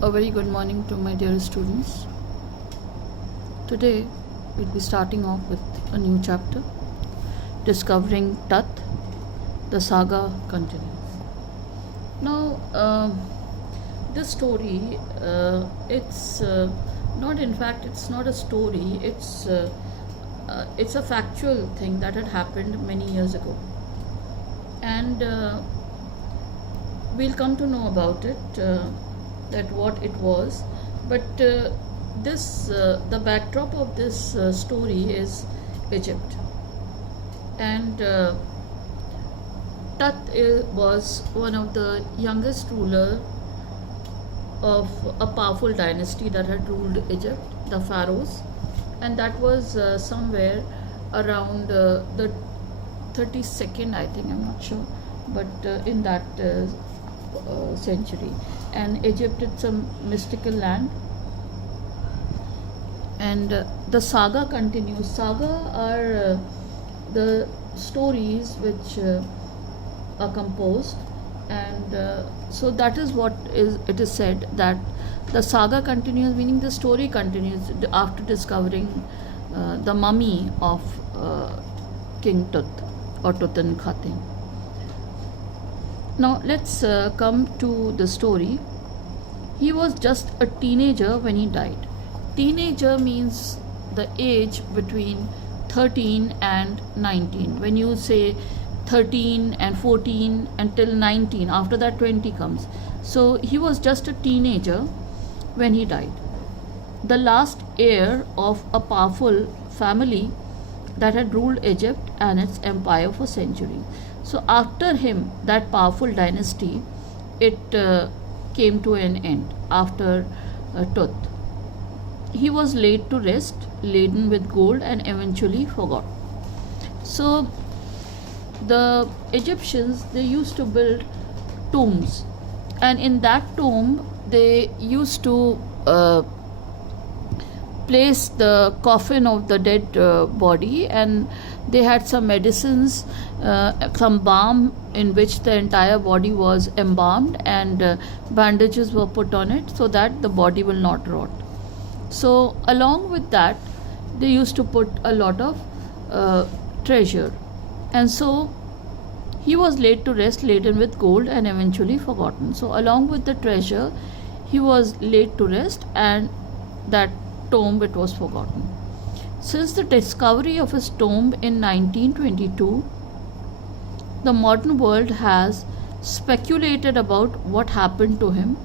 A very good morning to my dear students. Today we'll be starting off with a new chapter, discovering Tut, the saga continues. Now, this story, it's not, in fact, it's not a story, it's a factual thing that had happened many years ago. And we'll come to know about it. That what it was, but the backdrop of this story is Egypt, and Tut was one of the youngest ruler of a powerful dynasty that had ruled Egypt, the pharaohs, and that was somewhere around the 32nd, I think, I'm not sure, but in that century. And Egypt, it's a mystical land, and the saga continues. Saga are the stories which are composed, and so that is what it is said, that the saga continues, meaning the story continues after discovering the mummy of King Tut or Tutankhaten. Now let's come to the story. He was just a teenager when he died. Teenager means the age between 13 and 19. When you say 13 and 14 until 19, after that 20 comes. So he was just a teenager when he died. The last heir of a powerful family that had ruled Egypt and its empire for centuries. So after him, that powerful dynasty, it came to an end after Tut. He was laid to rest, laden with gold, and eventually forgot. So the Egyptians, they used to build tombs, and in that tomb they used to place the coffin of the dead body, and they had some medicines, some balm in which the entire body was embalmed, and bandages were put on it so that the body will not rot. So along with that, they used to put a lot of treasure, and so he was laid to rest, laden with gold, and eventually forgotten. So along with the treasure, he was laid to rest, and that tomb, it was forgotten. Since the discovery of his tomb in 1922, the modern world has speculated about what happened to him,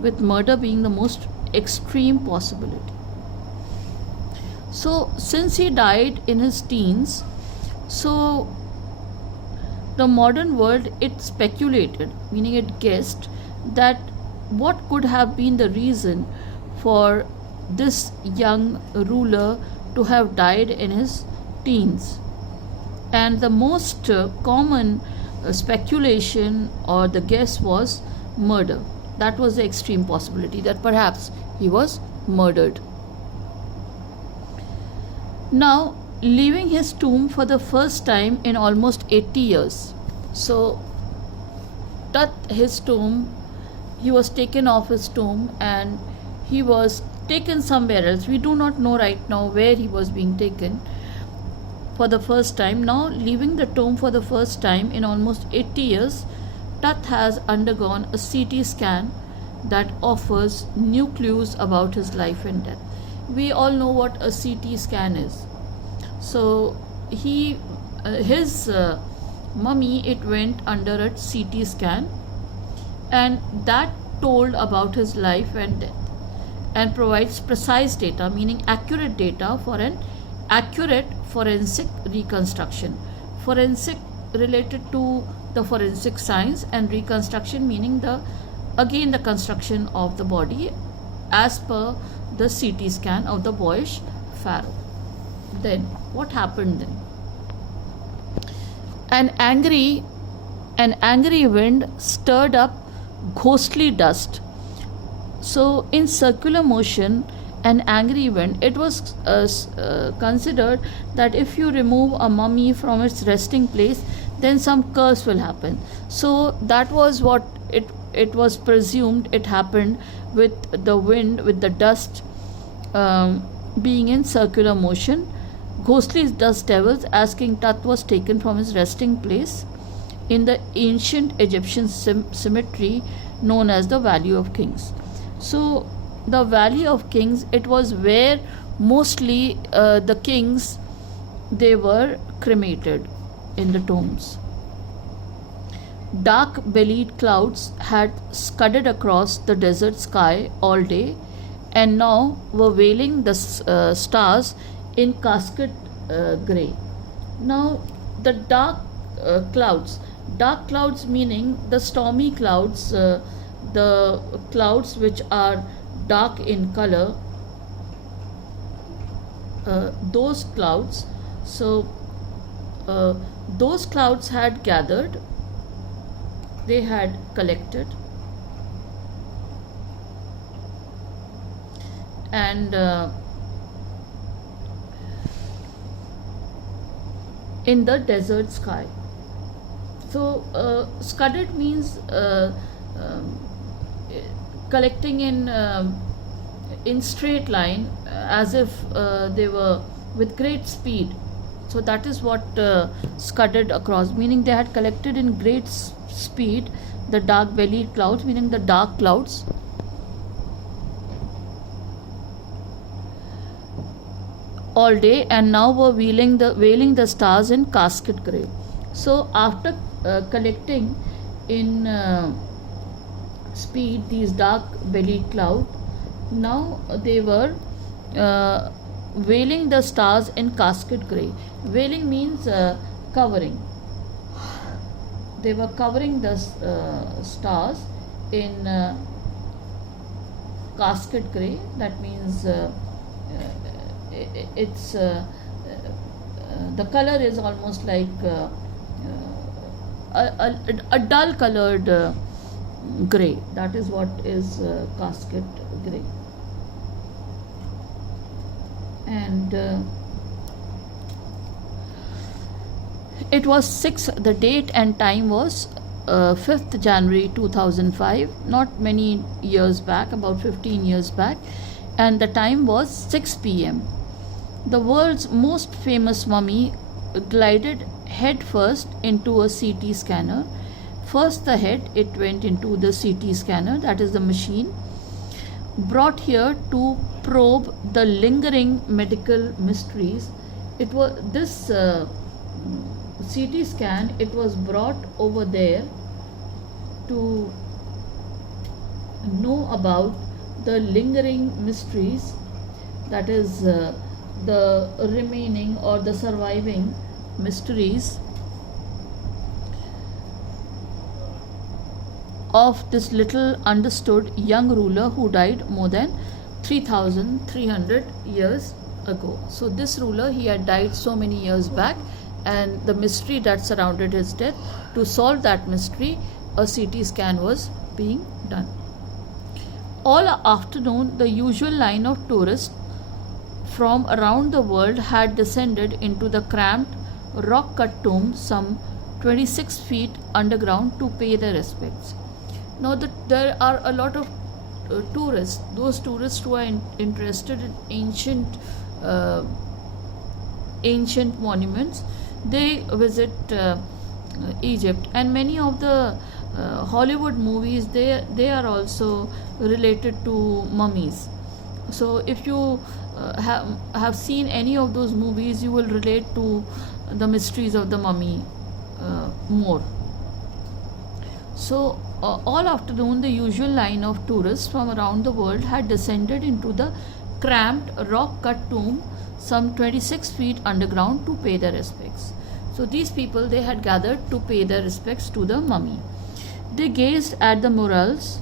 with murder being the most extreme possibility. So since he died in his teens, so the modern world, it speculated, meaning it guessed, that what could have been the reason for this young ruler to have died in his teens. And the most common speculation or the guess was murder. That was the extreme possibility, that perhaps he was murdered. Now, leaving his tomb for the first time in almost 80 years. So Tut, his tomb, he was taken off his tomb and he was taken somewhere else. We do not know right now where he was being taken for the first time. Now, leaving the tomb for the first time in almost 80 years, Tut has undergone a CT scan that offers new clues about his life and death. We all know what a CT scan is. So his mummy, it went under a CT scan, and that told about his life and death, and provides precise data, meaning accurate data for an accurate forensic reconstruction. Forensic related to the forensic science, and reconstruction meaning the construction of the body as per the CT scan of the boyish pharaoh. Then what happened then? An angry wind stirred up ghostly dust. So in circular motion, an angry wind, it was considered that if you remove a mummy from its resting place, then some curse will happen. So that was what it it was presumed it happened with the wind, with the dust being in circular motion. Ghostly dust devils, as King Tut was taken from his resting place in the ancient Egyptian cemetery known as the Valley of Kings. So, the Valley of Kings, it was where mostly the kings, they were cremated in the tombs. Dark bellied clouds had scudded across the desert sky all day and now were veiling the stars in casket grey. Now, the dark clouds meaning the stormy clouds, the clouds which are dark in color, those clouds. So, those clouds had gathered, they had collected, and in the desert sky. So, scudded means collecting in straight line, as if they were with great speed. So that is what scudded across, meaning they had collected in great speed, the dark bellied clouds, meaning the dark clouds. All day and now were veiling the stars in casket grey. So after collecting in speed these dark bellied clouds, now they were veiling the stars in casket grey. Veiling means covering. They were covering the stars in casket grey. That means it's the color is almost like a dull colored grey. That is what is casket grey. And it was the date and time was 5th January 2005, not many years back, about 15 years back, and the time was 6 p.m. The world's most famous mummy glided head first into a CT scanner. First the head, it went into the CT scanner, that is the machine, brought here to probe the lingering medical mysteries. It was this CT scan, it was brought over there to know about the lingering mysteries, that is the remaining or the surviving mysteries of this little understood young ruler who died more than 3,300 years ago. So this ruler, he had died so many years back, and the mystery that surrounded his death, to solve that mystery, a CT scan was being done. All afternoon, the usual line of tourists from around the world had descended into the cramped rock-cut tomb some 26 feet underground to pay their respects. Now there are a lot of tourists, those tourists who are interested in ancient monuments, they visit Egypt, and many of the Hollywood movies, they are also related to mummies. So if you have seen any of those movies, you will relate to the mysteries of the mummy more. So all afternoon, the usual line of tourists from around the world had descended into the cramped rock-cut tomb some 26 feet underground to pay their respects. So these people, they had gathered to pay their respects to the mummy. They gazed at the murals.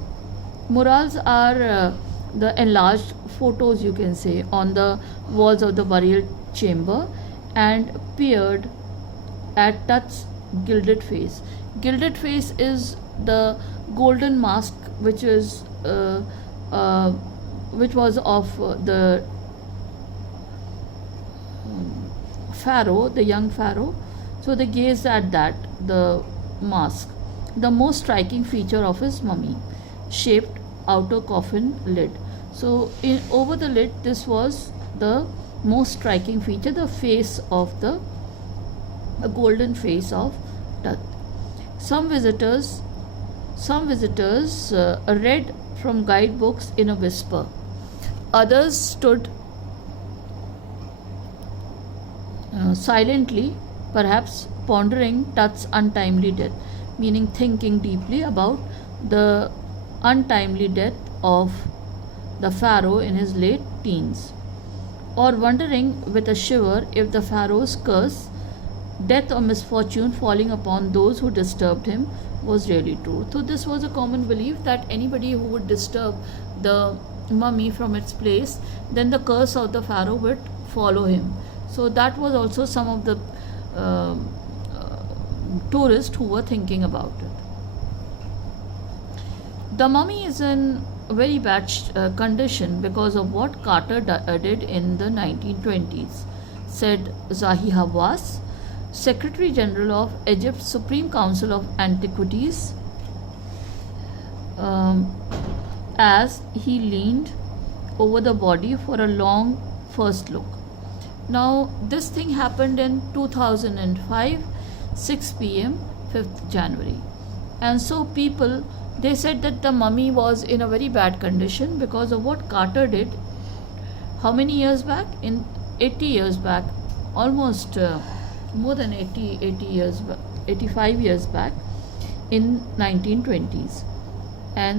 Murals are the enlarged photos, you can say, on the walls of the burial chamber, and peered at Tut's gilded face. Gilded face is the golden mask which was of the pharaoh, the young pharaoh. So they gazed at that, the mask. the most striking feature of his mummy, shaped outer coffin lid. So over the lid, this was the most striking feature, the face of the golden face of Tut. Some visitors read from guidebooks in a whisper. Others stood silently, perhaps pondering Tut's untimely death, meaning thinking deeply about the untimely death of the pharaoh in his late teens, or wondering with a shiver if the pharaoh's curse, death or misfortune falling upon those who disturbed him, was really true. So this was a common belief that anybody who would disturb the mummy from its place, then the curse of the pharaoh would follow him. So that was also some of the tourists who were thinking about it. The mummy is in very bad condition because of what Carter did in the 1920s, said Zahi Hawass, Secretary General of Egypt's Supreme Council of Antiquities, as he leaned over the body for a long first look. Now, this thing happened in 2005, 6 p.m., 5th January. And so people, they said that the mummy was in a very bad condition because of what Carter did. How many years back? In 80 years back, almost more than 80 years, 85 years back, in 1920s. And